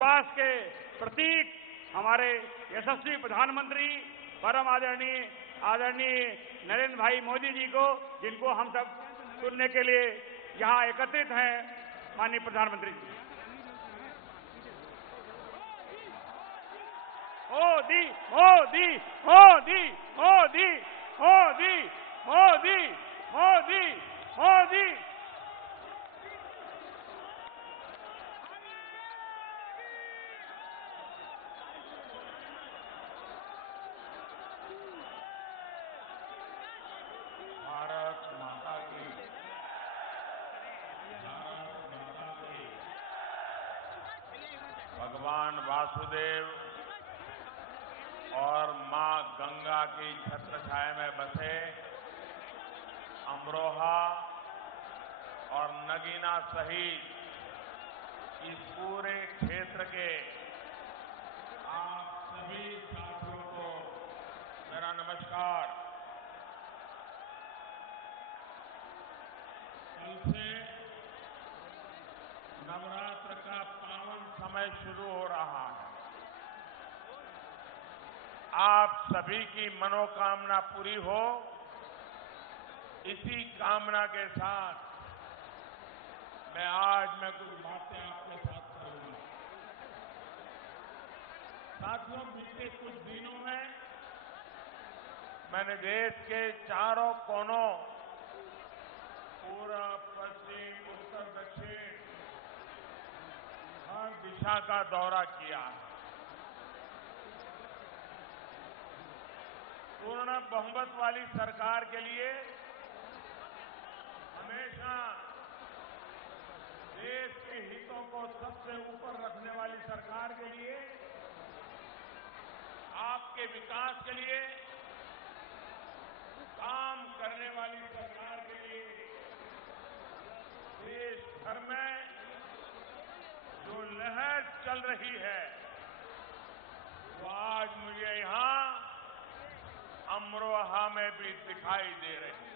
विश्वास के प्रतीक हमारे यशस्वी प्रधानमंत्री परम आदरणीय नरेंद्र भाई मोदी जी को, जिनको हम सब सुनने के लिए यहाँ एकत्रित हैं, माननीय प्रधानमंत्री जी। मोदी मोदी मोदी मोदी मोदी मोदी मोदी मोदी। भारत माता की भगवान वासुदेव और मां गंगा की छत्रछाया में बसे अमरोहा और नगीना सहित इस पूरे क्षेत्र के आप सभी साथियों को मेरा नमस्कार। कल से नवरात्र का पावन समय शुरू हो रहा है। आप सभी की मनोकामना पूरी हो, इसी कामना के साथ मैं कुछ बातें आपके साथ करूंगा। साथियों, बीते कुछ दिनों में मैंने देश के चारों कोनों, पूर्व, पश्चिम, उत्तर, दक्षिण, हर दिशा का दौरा किया। पूर्ण बहुमत वाली सरकार के लिए हमेशा देश के हितों को सबसे ऊपर रखने वाली सरकार के लिए, आपके विकास के लिए काम करने वाली सरकार के लिए देश भर में जो लहर चल रही है, वो आज मुझे यहां अमरोहा में भी दिखाई दे रही है।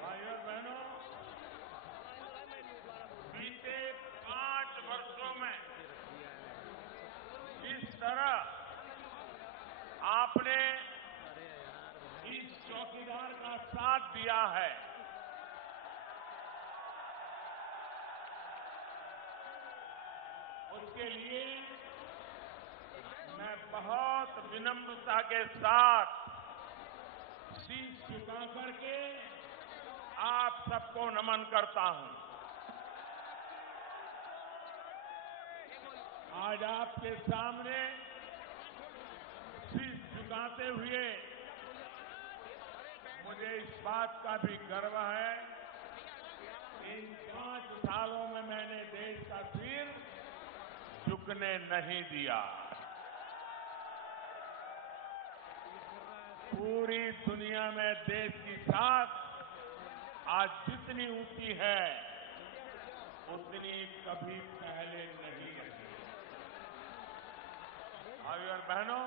भाइयों और बहनों, बीते 5 वर्षों में जिस तरह आपने इस चौकीदार का साथ दिया है, उसके लिए मैं बहुत विनम्रता के साथ शीश झुका करके आप सबको नमन करता हूं। आज आपके सामने शीश झुकाते हुए मुझे इस बात का भी गर्व है, इन 5 सालों में मैंने देश का सिर झुकने नहीं दिया। पूरी दुनिया में देश की साख आज जितनी ऊंची है, उतनी कभी पहले नहीं रही। भाइयों और बहनों,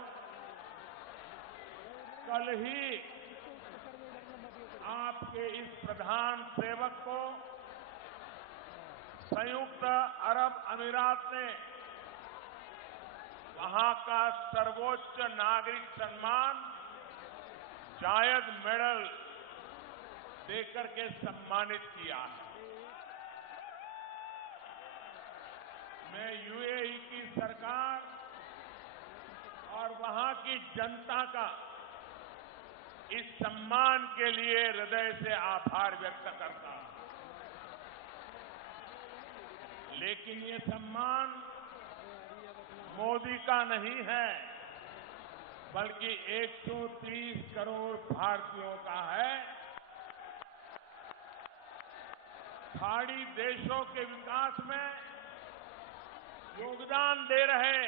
कल ही आपके इस प्रधान सेवक को संयुक्त अरब अमीरात ने वहां का सर्वोच्च नागरिक सम्मान जायद मेडल देकर के सम्मानित किया है। मैं यूएई की सरकार और वहां की जनता का इस सम्मान के लिए हृदय से आभार व्यक्त करता हूं। लेकिन ये सम्मान मोदी का नहीं है, बल्कि 130 करोड़ भारतीयों का है। खाड़ी देशों के विकास में योगदान दे रहे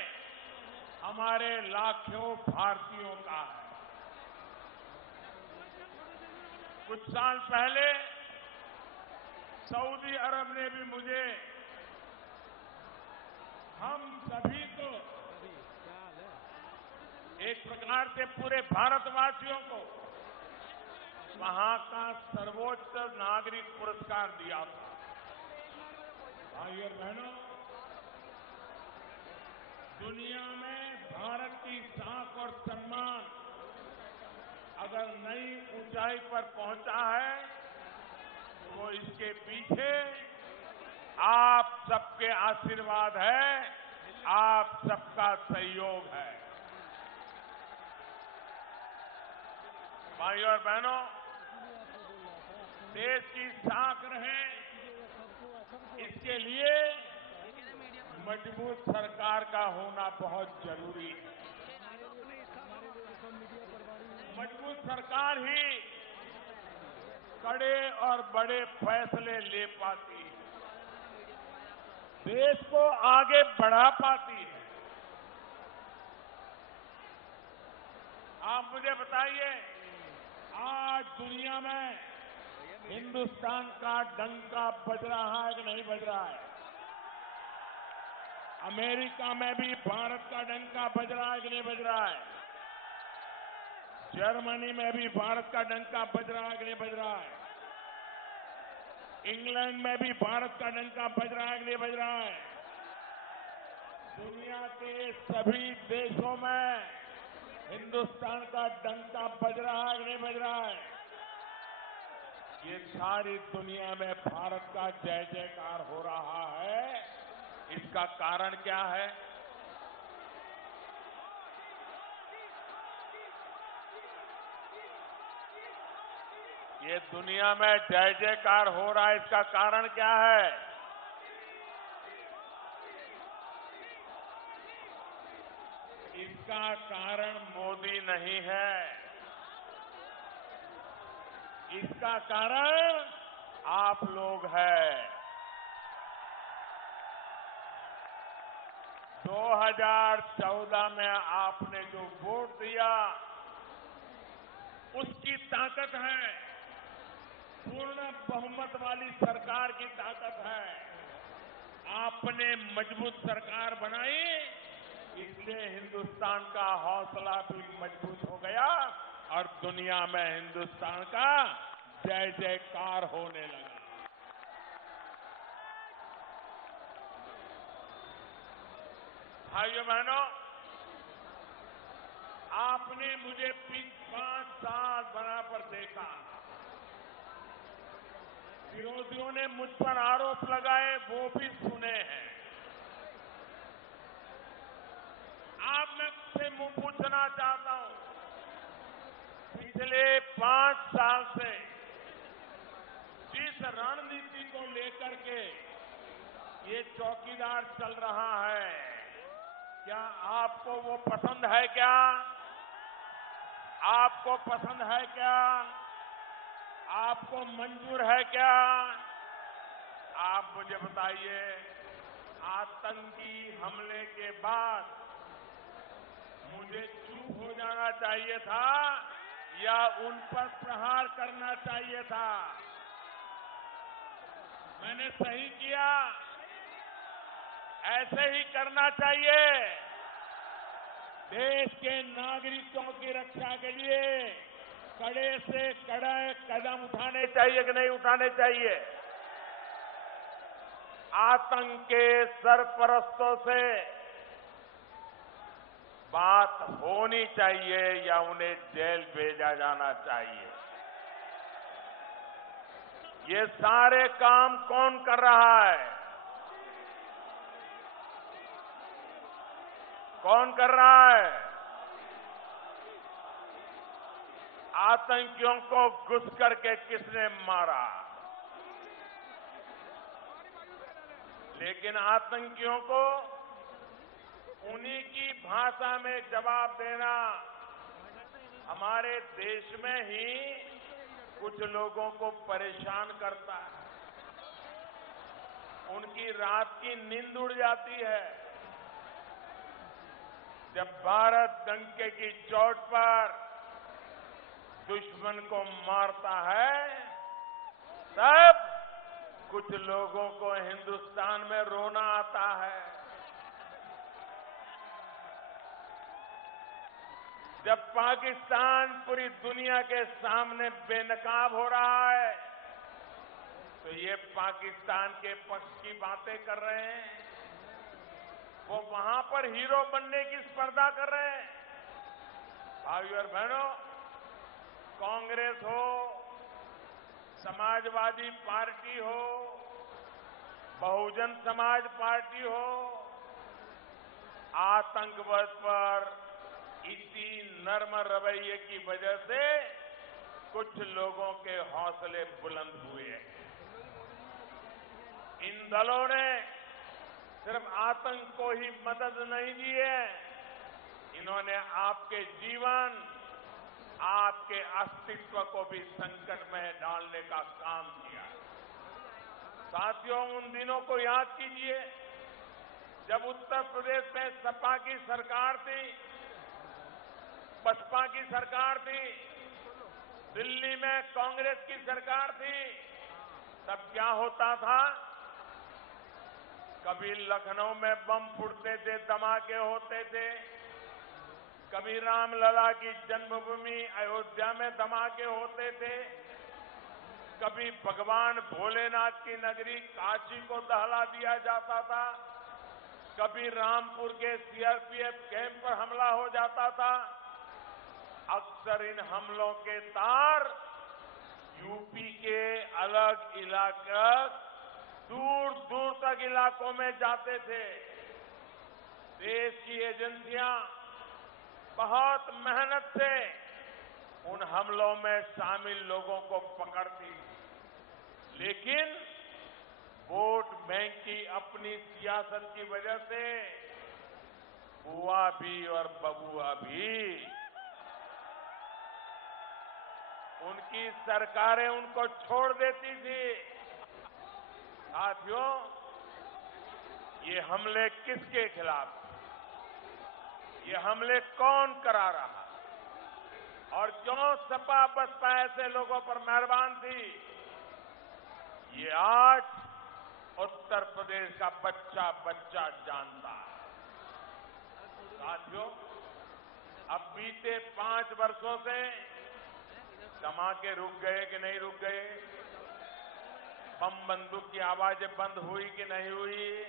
हमारे लाखों भारतीयों का है। कुछ साल पहले सऊदी अरब ने भी मुझे, हम सभी को, एक प्रकार से पूरे भारतवासियों को वहां का सर्वोच्च नागरिक पुरस्कार दिया था। भाइयों और बहनों, दुनिया में भारत की साख और सम्मान अगर नई ऊंचाई पर पहुंचा है तो इसके पीछे आप सबके आशीर्वाद है, आप सबका सहयोग है। भाइयों और बहनों, देश की साख रहे, इसके लिए मजबूत सरकार का होना बहुत जरूरी है। मजबूत सरकार ही कड़े और बड़े फैसले ले पाती है, देश को आगे बढ़ा पाती है। आप मुझे बताइए, आज दुनिया में हिंदुस्तान का डंका बज रहा है कि नहीं बज रहा है? अमेरिका में भी भारत का डंका बज रहा है कि नहीं बज रहा है? जर्मनी में भी भारत का डंका बज रहा है कि नहीं बज रहा है? इंग्लैंड में भी भारत का डंका बज रहा है कि नहीं बज रहा है? दुनिया के सभी देशों में हिंदुस्तान का डंका बज रहा है कि नहीं बज रहा है? ये सारी दुनिया में भारत का जय जयकार हो रहा है। इसका कारण क्या है? ये दुनिया में जय जयकार हो रहा है, इसका कारण क्या है? इसका कारण मोदी नहीं है, इसका कारण आप लोग हैं। 2014 में आपने जो वोट दिया, उसकी ताकत है, पूर्ण बहुमत वाली सरकार की ताकत है। आपने मजबूत सरकार बनाई, इसलिए हिंदुस्तान का हौसला भी मजबूत हो गया और दुनिया में हिंदुस्तान का जय जयकार होने लगा। भाइयों बहनों, आपने मुझे 5 साल बराबर देखा। विरोधियों ने मुझ पर आरोप लगाए, वो भी सुने हैं। आप मैं से मुंह पूछना चाहता हूं, पिछले 5 साल से जिस रणनीति को लेकर के ये चौकीदार चल रहा है, क्या आपको वो पसंद है क्या? आपको पसंद है क्या? आपको मंजूर है क्या? आप मुझे बताइए, आतंकी हमले के बाद मुझे चुप हो जाना चाहिए था या उन पर प्रहार करना चाहिए था? मैंने सही किया, ऐसे ही करना चाहिए। देश के नागरिकों की रक्षा के लिए कड़े से कड़े कदम उठाने चाहिए कि नहीं उठाने चाहिए? आतंक के सरपरस्तों से बात होनी चाहिए या उन्हें जेल भेजा जाना चाहिए? ये सारे काम कौन कर रहा है? कौन कर रहा है? आतंकियों को घुस करके किसने मारा? लेकिन आतंकियों को उन्हीं की भाषा में जवाब देना हमारे देश में ही कुछ लोगों को परेशान करता है। उनकी रात की नींद उड़ जाती है। जब भारत डंके की चोट पर दुश्मन को मारता है, तब कुछ लोगों को हिंदुस्तान में रोना आता है। जब पाकिस्तान पूरी दुनिया के सामने बेनकाब हो रहा है तो ये पाकिस्तान के पक्ष की बातें कर रहे हैं। वो वहां पर हीरो बनने की स्पर्धा कर रहे हैं। भाइयों और बहनों, कांग्रेस हो, समाजवादी पार्टी हो, बहुजन समाज पार्टी हो, आतंकवाद पर इसी नर्म रवैये की वजह से कुछ लोगों के हौसले बुलंद हुए हैं। इन दलों ने सिर्फ आतंक को ही मदद नहीं दी है, इन्होंने आपके जीवन, आपके अस्तित्व को भी संकट में डालने का काम किया। साथियों, उन दिनों को याद कीजिए जब उत्तर प्रदेश में सपा की सरकार थी, बसपा की सरकार थी, दिल्ली में कांग्रेस की सरकार थी। तब क्या होता था? कभी लखनऊ में बम फूटते थे, धमाके होते थे, कभी रामलला की जन्मभूमि अयोध्या में धमाके होते थे, कभी भगवान भोलेनाथ की नगरी काशी को दहला दिया जाता था, कभी रामपुर के सीआरपीएफ कैंप पर हमला हो जाता था। अक्सर इन हमलों के तार यूपी के अलग इलाके, दूर दूर तक इलाकों में जाते थे। देश की एजेंसियां बहुत मेहनत से उन हमलों में शामिल लोगों को पकड़ती, लेकिन वोट बैंक की अपनी सियासत की वजह से बुआ भी और बबुआ भी, उनकी सरकारें उनको छोड़ देती थी। साथियों, ये हमले किसके खिलाफ थे? ये हमले कौन करा रहा और क्यों सपा बसपा ऐसे लोगों पर मेहरबान थी? ये आज उत्तर प्रदेश का बच्चा बच्चा जानता है। साथियों, अब बीते 5 वर्षों से धमाके रुक गए कि नहीं रुक गए? बम बंदूक की आवाजें बंद हुई कि नहीं हुई?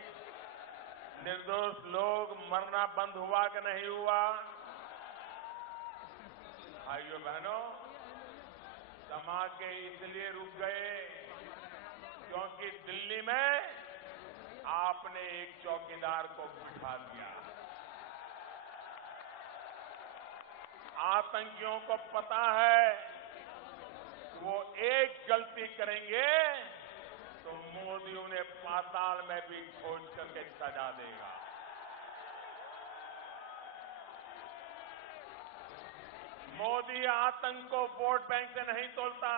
निर्दोष लोग मरना बंद हुआ कि नहीं हुआ? भाइयों बहनों, धमाके इसलिए रुक गए क्योंकि दिल्ली में आपने एक चौकीदार को बिठा दिया। आतंकियों को पता है वो एक गलती करेंगे तो मोदी उन्हें पाताल में भी खोज करके सजा देगा। मोदी आतंक को वोट बैंक से नहीं तोलता।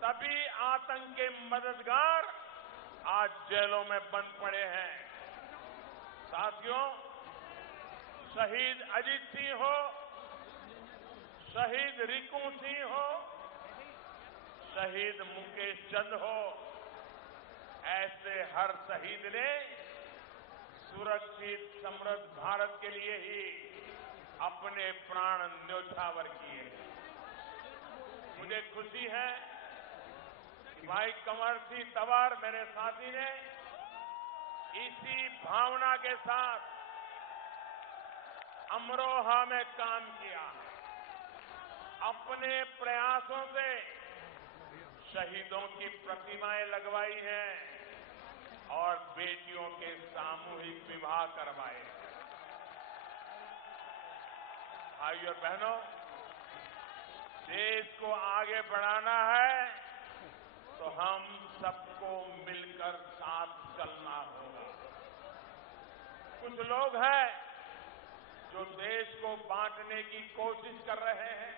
तभी आतंक के मददगार आज जेलों में बंद पड़े हैं। साथियों, शहीद अजीत सिंह हो, शहीद रिकू सिंह हो, शहीद मुकेश चंद हो, ऐसे हर शहीद ने सुरक्षित समृद्ध भारत के लिए ही अपने प्राण न्योछावर किए। मुझे खुशी है कि भाई कंवर सिंह तंवर मेरे साथी ने इसी भावना के साथ अमरोहा में काम किया। अपने प्रयासों से शहीदों की प्रतिमाएं लगवाई हैं और बेटियों के सामूहिक विवाह करवाए। भाइयों और बहनों, देश को आगे बढ़ाना है तो हम सबको मिलकर साथ चलना होगा। कुछ लोग हैं जो देश को बांटने की कोशिश कर रहे हैं,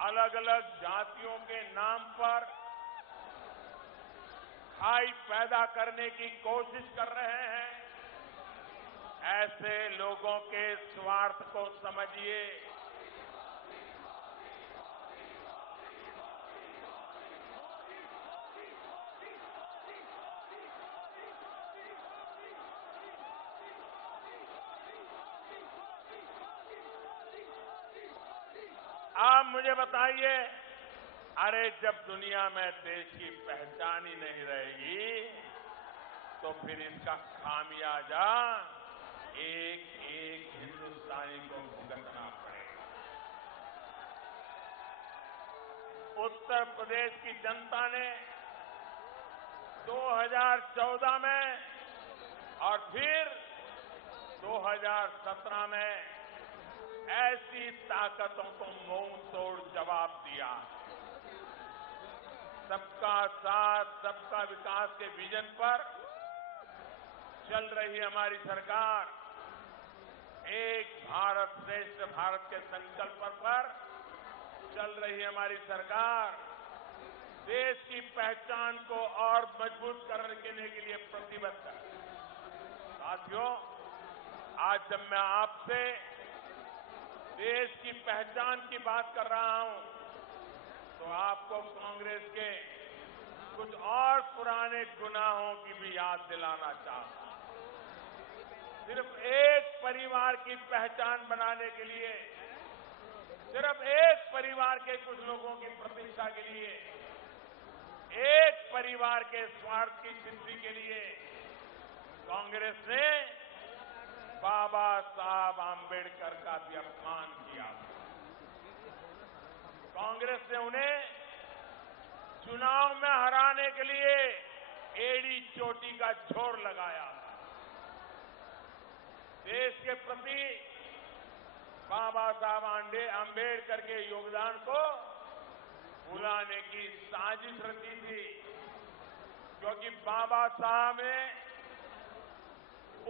अलग अलग जातियों के नाम पर खाई पैदा करने की कोशिश कर रहे हैं। ऐसे लोगों के स्वार्थ को समझिए। आप मुझे बताइए, अरे जब दुनिया में देश की पहचान ही नहीं रहेगी तो फिर इसका खामियाजा एक एक हिंदुस्तानी को भुगतना पड़ेगा। उत्तर प्रदेश की जनता ने 2014 में और फिर 2017 में ऐसी ताकतों को मुंह तोड़ जवाब दिया। सबका साथ सबका विकास के विजन पर चल रही हमारी सरकार, एक भारत श्रेष्ठ भारत के संकल्प पर चल रही हमारी सरकार देश की पहचान को और मजबूत करने के लिए प्रतिबद्ध है। साथियों, आज जब मैं आपसे देश की पहचान की बात कर रहा हूं तो आपको कांग्रेस के कुछ और पुराने गुनाहों की भी याद दिलाना चाहता हूं। सिर्फ एक परिवार की पहचान बनाने के लिए, सिर्फ एक परिवार के कुछ लोगों की प्रतिष्ठा के लिए, एक परिवार के स्वार्थ की सिद्धि के लिए कांग्रेस ने बाबा साहब आंबेडकर का भी अपमान किया। कांग्रेस ने उन्हें चुनाव में हराने के लिए एड़ी चोटी का जोर लगाया। देश के प्रति बाबा साहब आंबेडकर के योगदान को भुलाने की साजिश रची थी, क्योंकि बाबा साहब ने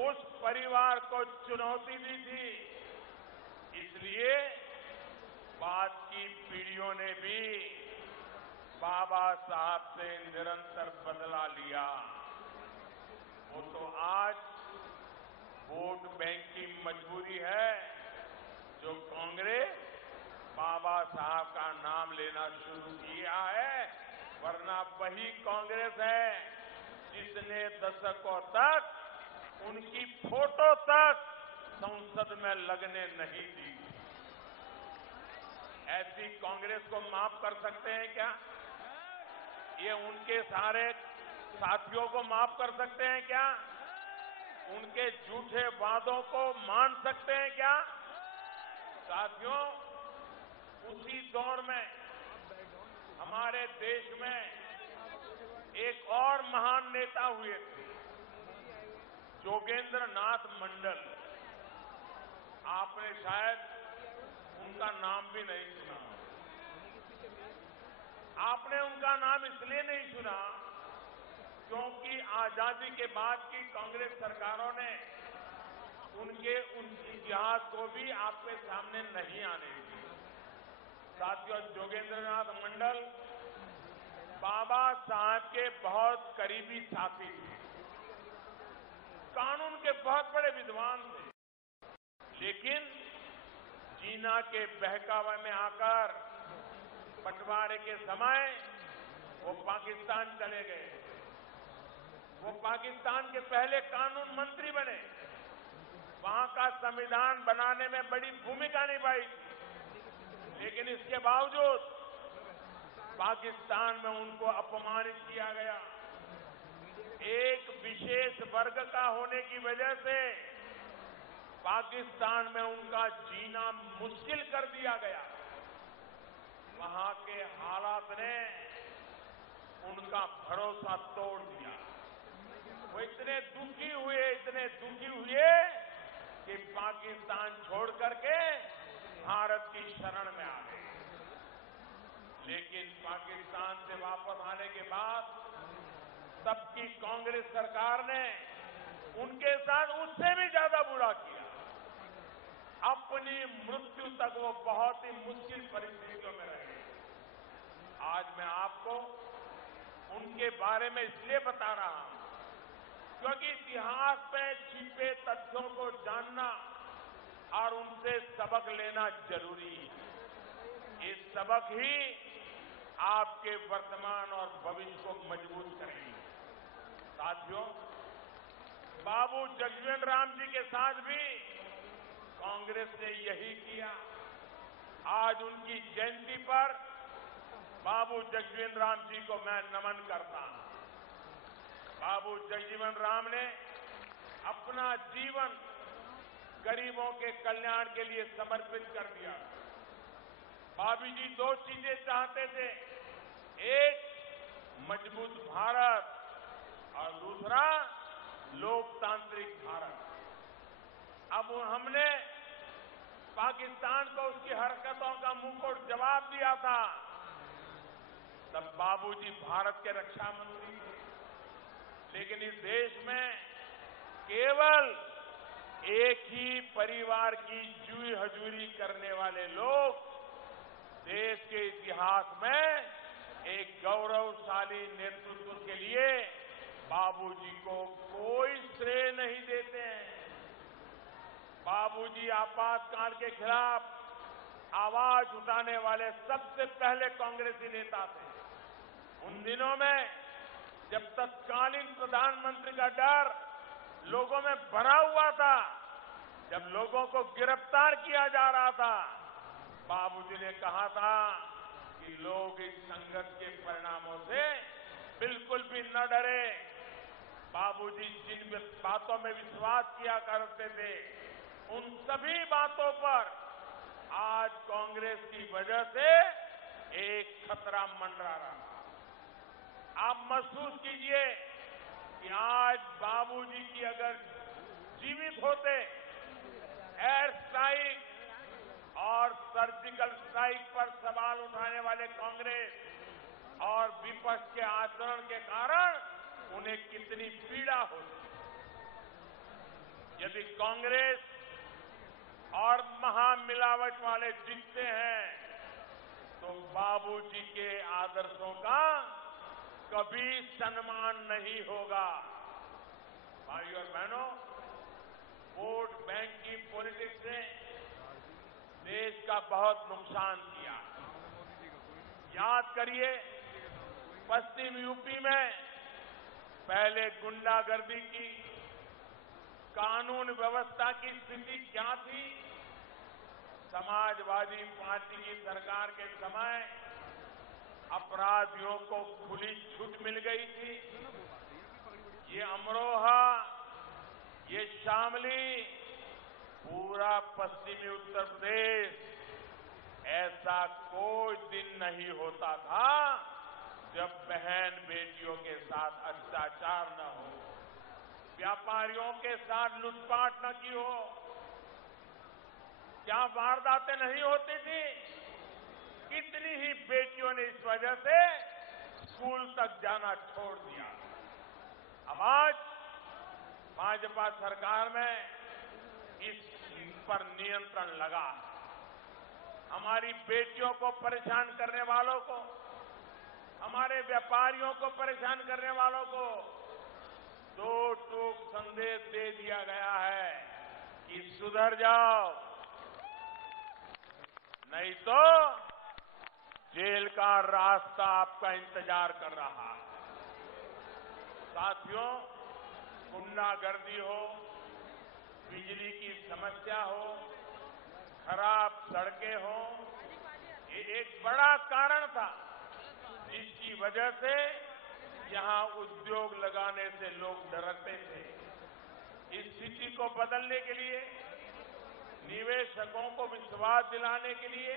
उस परिवार को चुनौती दी थी। इसलिए बाद की पीढ़ियों ने भी बाबा साहब से निरंतर बदला लिया। वो तो आज वोट बैंक की मजबूरी है जो कांग्रेस बाबा साहब का नाम लेना शुरू किया है, वरना वही कांग्रेस है जिसने दशकों तक उनकी फोटो तक संसद में लगने नहीं दी। ऐसी कांग्रेस को माफ कर सकते हैं क्या? ये उनके सारे साथियों को माफ कर सकते हैं क्या? उनके झूठे वादों को मान सकते हैं क्या? साथियों, उसी दौर में हमारे देश में एक और महान नेता हुए थे, जोगेंद्र नाथ मंडल। आपने शायद उनका नाम भी नहीं सुना। आपने उनका नाम इसलिए नहीं सुना क्योंकि आजादी के बाद की कांग्रेस सरकारों ने उनके उन इतिहास को भी आपके सामने नहीं आने दिया। साथियों, जोगेंद्र नाथ मंडल बाबा साहब के बहुत करीबी साथी थे, कानून के बहुत बड़े विद्वान थे, लेकिन जीना के बहकावे में आकर बंटवारे के समय वो पाकिस्तान चले गए। वो पाकिस्तान के पहले कानून मंत्री बने, वहां का संविधान बनाने में बड़ी भूमिका निभाई, लेकिन इसके बावजूद पाकिस्तान में उनको अपमानित किया गया। एक विशेष वर्ग का होने की वजह से पाकिस्तान में उनका जीना मुश्किल कर दिया गया। वहां के हालात ने उनका भरोसा तोड़ दिया। वो इतने दुखी हुए कि पाकिस्तान छोड़ करके भारत की शरण में आ गए। लेकिन पाकिस्तान से वापस आने के बाद तब की कांग्रेस सरकार ने उनके साथ उससे भी ज्यादा बुरा किया। अपनी मृत्यु तक वो बहुत ही मुश्किल परिस्थितियों में रहे। आज मैं आपको उनके बारे में इसलिए बता रहा हूं क्योंकि इतिहास में छिपे तथ्यों को जानना और उनसे सबक लेना जरूरी है। ये सबक ही आपके वर्तमान और भविष्य को मजबूत करेंगे। साथियों, बाबू जगजीवन राम जी के साथ भी कांग्रेस ने यही किया। आज उनकी जयंती पर बाबू जगजीवन राम जी को मैं नमन करता हूं। बाबू जगजीवन राम ने अपना जीवन गरीबों के कल्याण के लिए समर्पित कर दिया। बाबू जी दो चीजें चाहते थे, एक मजबूत भारत और दूसरा लोकतांत्रिक भारत। अब हमने पाकिस्तान को उसकी हरकतों का मुंहतोड़ जवाब दिया था, तब बाबूजी भारत के रक्षा मंत्री थे। लेकिन इस देश में केवल एक ही परिवार की जूई हजूरी करने वाले लोग देश के इतिहास में एक गौरवशाली नेतृत्व के लिए बाबूजी को कोई श्रेय नहीं देते हैं। बाबूजी आपातकाल के खिलाफ आवाज उठाने वाले सबसे पहले कांग्रेसी नेता थे। उन दिनों में जब तत्कालीन प्रधानमंत्री का डर लोगों में भरा हुआ था, जब लोगों को गिरफ्तार किया जा रहा था, बाबूजी ने कहा था कि लोग इस संघर्ष के परिणामों से बिल्कुल भी न डरे। बाबूजी जिन बातों में विश्वास किया करते थे, उन सभी बातों पर आज कांग्रेस की वजह से एक खतरा मंडरा रहा। आप महसूस कीजिए कि आज बाबूजी की अगर जीवित होते, एयर स्ट्राइक और सर्जिकल स्ट्राइक पर सवाल उठाने वाले कांग्रेस और विपक्ष के आचरण के कारण उन्हें कितनी पीड़ा होती। यदि कांग्रेस और महामिलावट वाले जीतते हैं तो बाबूजी के आदर्शों का कभी सम्मान नहीं होगा। भाइयों और बहनों, वोट बैंक की पॉलिटिक्स ने देश का बहुत नुकसान किया। याद करिए, पश्चिम यूपी में पहले गुंडागर्दी की, कानून व्यवस्था की स्थिति क्या थी। समाजवादी पार्टी की सरकार के समय अपराधियों को खुली छूट मिल गई थी। ये अमरोहा, ये शामली, पूरा पश्चिमी उत्तर प्रदेश, ऐसा कोई दिन नहीं होता था जब बहन बेटियों के साथ अत्याचार न हो, व्यापारियों के साथ लूटपाट न की हो। क्या वारदातें नहीं होती थी। कितनी ही बेटियों ने इस वजह से स्कूल तक जाना छोड़ दिया। अब आज भाजपा सरकार में इस पर नियंत्रण लगा। हमारी बेटियों को परेशान करने वालों को, हमारे व्यापारियों को परेशान करने वालों को दो टूक संदेश दे दिया गया है कि सुधर जाओ, नहीं तो जेल का रास्ता आपका इंतजार कर रहा है। साथियों, गुंडागर्दी हो, बिजली की समस्या हो, खराब सड़कें हो, ये एक बड़ा कारण था जिसकी वजह से यहां उद्योग लगाने से लोग डरते थे। इस स्थिति को बदलने के लिए, निवेशकों को विश्वास दिलाने के लिए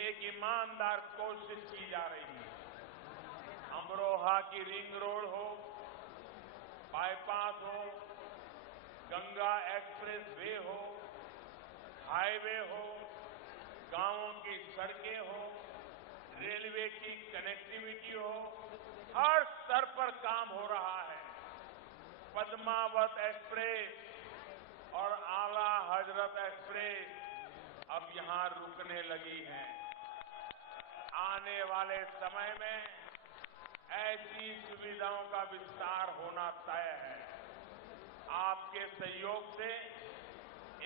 एक ईमानदार कोशिश की जा रही है। अमरोहा की रिंग रोड हो, बाईपास हो, गंगा एक्सप्रेस वे हो, हाईवे हो, गांवों की सड़कें हो, रेलवे की कनेक्टिविटी हो, हर स्तर पर काम हो रहा है। पद्मावत एक्सप्रेस और आला हजरत एक्सप्रेस अब यहां रुकने लगी हैं। आने वाले समय में ऐसी सुविधाओं का विस्तार होना तय है। आपके सहयोग से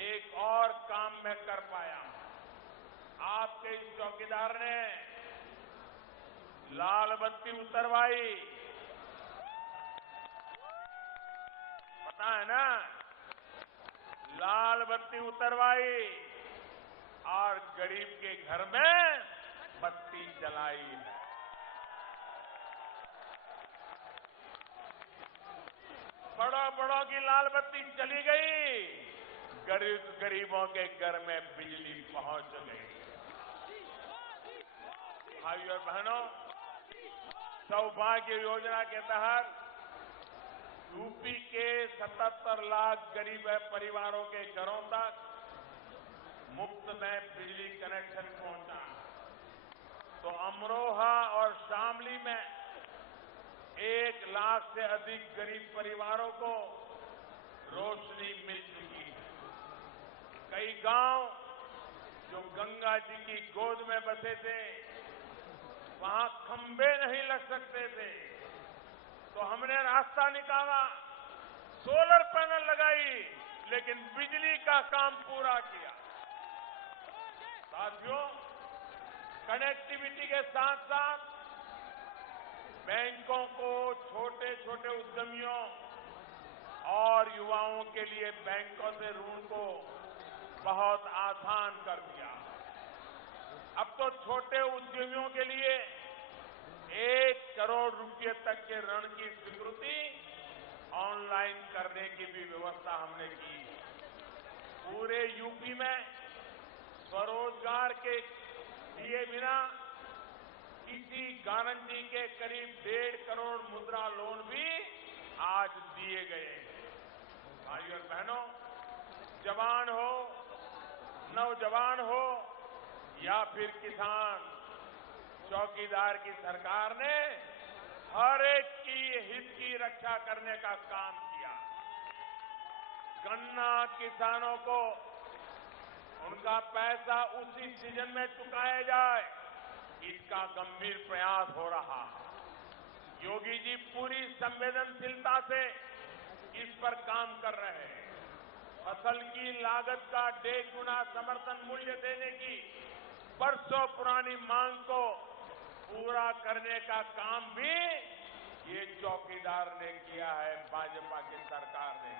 एक और काम मैं कर पाया। आपके इस चौकीदार ने लाल बत्ती उतरवाई, पता है ना, लाल बत्ती उतरवाई और गरीब के घर में बत्ती जलाई है। बड़ों की लाल बत्ती चली गई, गरीबों के घर में बिजली पहुंच गई। भाइयों और बहनों, सौभाग्य योजना के तहत यूपी के 77 लाख गरीब परिवारों के घरों तक मुफ्त में बिजली कनेक्शन पहुंचा। तो अमरोहा और शामली में 1 लाख से अधिक गरीब परिवारों को रोशनी मिल चुकी है। कई गांव जो गंगा जी की गोद में बसे थे, वहां खंभे नहीं लग सकते थे, तो हमने रास्ता निकाला, सोलर पैनल लगाई, लेकिन बिजली का काम पूरा किया। साथियों, कनेक्टिविटी के साथ साथ बैंकों को छोटे छोटे उद्यमियों और युवाओं के लिए बैंकों से ऋण को बहुत आसान कर दिया। अब तो छोटे उद्यमियों के लिए 1 करोड़ रुपए तक के ऋण की स्वीकृति ऑनलाइन करने की भी व्यवस्था हमने की। पूरे यूपी में स्वरोजगार के दिए बिना किसी गारंटी के करीब 1.5 करोड़ मुद्रा लोन भी आज दिए गए हैं। भाइयों और बहनों, जवान हो, नौजवान हो या फिर किसान, चौकीदार की सरकार ने हर एक की हित की रक्षा करने का काम किया। गन्ना किसानों को उनका पैसा उसी सीजन में चुकाया जाए, इसका गंभीर प्रयास हो रहा है। योगी जी पूरी संवेदनशीलता से इस पर काम कर रहे हैं। फसल की लागत का 1.5 गुना समर्थन मूल्य देने की बरसों पुरानी मांग को पूरा करने का काम भी ये चौकीदार ने किया है, भाजपा की सरकार ने।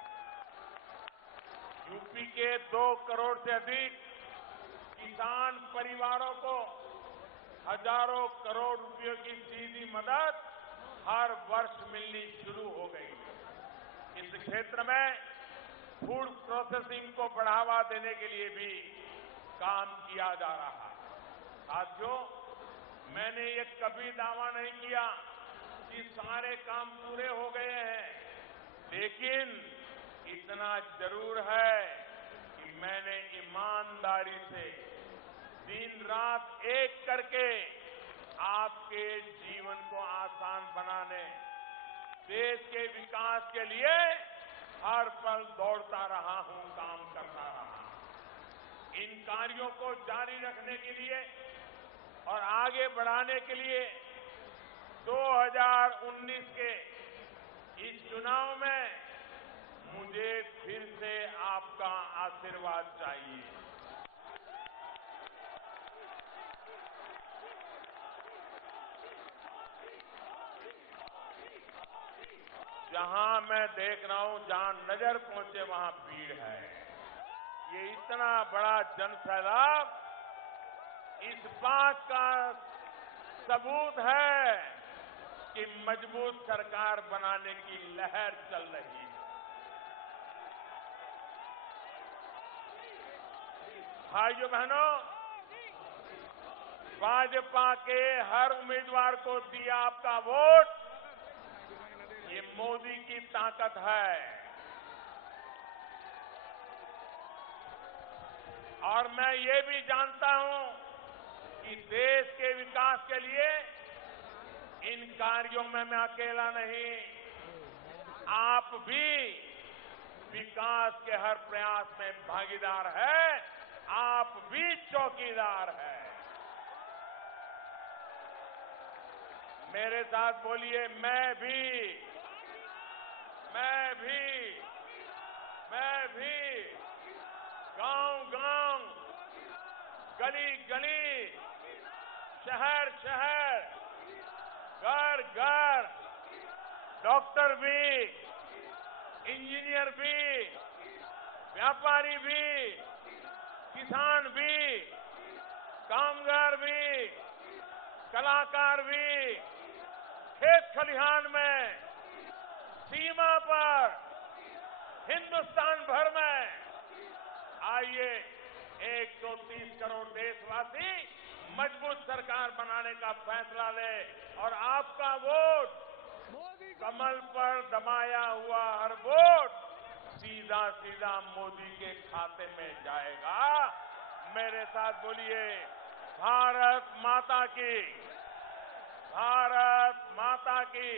यूपी के 2 करोड़ से अधिक किसान परिवारों को हजारों करोड़ रुपयों की सीधी मदद हर वर्ष मिलनी शुरू हो गई है। इस क्षेत्र में फूड प्रोसेसिंग को बढ़ावा देने के लिए भी काम किया जा रहा है। साथियों, मैंने ये कभी दावा नहीं किया कि सारे काम पूरे हो गए हैं, लेकिन इतना जरूर है कि मैंने ईमानदारी से दिन रात एक करके आपके जीवन को आसान बनाने, देश के विकास के लिए हर पल दौड़ता रहा हूं, काम करता रहा। इन कार्यों को जारी रखने के लिए और आगे बढ़ाने के लिए 2019 के इस चुनाव में मुझे फिर से आपका आशीर्वाद चाहिए। जहां मैं देख रहा हूं, जहां नजर पहुंचे वहां भीड़ है। ये इतना बड़ा जनसैलाब इस बात का सबूत है कि मजबूत सरकार बनाने की लहर चल रही है। भाइयों बहनों, भाजपा के हर उम्मीदवार को दिया आपका वोट, ये मोदी की ताकत है। और मैं ये भी जानता हूं कि देश के विकास के लिए इन कार्यों में मैं अकेला नहीं, आप भी विकास के हर प्रयास में भागीदार है, आप भी चौकीदार है। मेरे साथ बोलिए, मैं भी, गांव-गांव, गली-गली, शहर-शहर, घर-घर, डॉक्टर भी, इंजीनियर भी, व्यापारी भी, किसान भी, कामगार भी, कलाकार भी, खेत खलिहान में, सीमा पर, हिंदुस्तान भर में आइए 130 करोड़ देशवासी मजबूत सरकार बनाने का फैसला ले और आपका वोट, कमल पर दबाया हुआ हर वोट सीधा सीधा मोदी के खाते में जाएगा। मेरे साथ बोलिए, भारत माता की, भारत माता की।